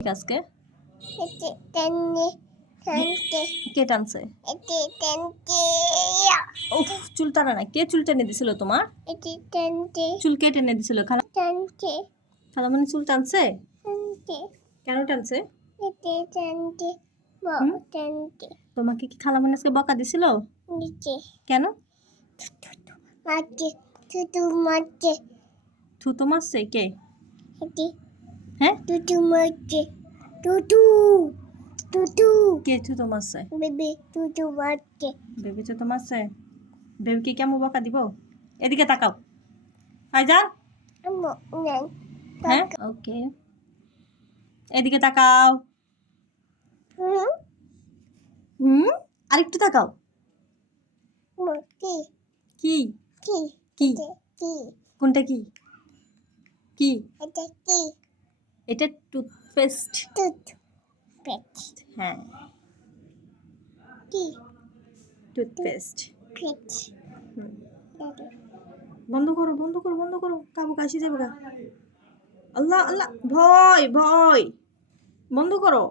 আজকে টানতে কে টানছে? এটি টানতে উফ, চুল টানা না, কে চুল টেনে দিছিল তোমার? এটি টানতে চুল কে টেনে দিছিল? টানতে খালামণি চুল টানছে? টানতে কেন টানছে? এটি টানতে হুম? টানতে তোমাকে কি খালামণি আজকে বকা দিছিল? নিচে কেন? মাঝে শুধু মাঝে থুতু মারছে কে? এটি হ্যাঁ, দুটো মাঝে দুটো দুটো কে থুতু মারছে? বেবি দুটো মাঝে বেবি থুতু মারছে? বেবিকে কেমন বকা দিব? এদিকে তাকাও। আইজান, নেন হ্যাঁ, ওকে, এদিকে তাকাও। হুম হুম, আরেকটু তাকাও। কি কি কি কি কি কোনটা কি? কি? এটা কি এটা টুথপেস্ট। টুথ পেট হ্যাঁ, কি টুথপেস্ট। পেট হুম। দাদু বন্ধ করো, বন্ধ করো, বন্ধ করো, কাবু কাশি যাবে গা। আল্লাহ আল্লাহ, ভয় ভয়, বন্ধ করো।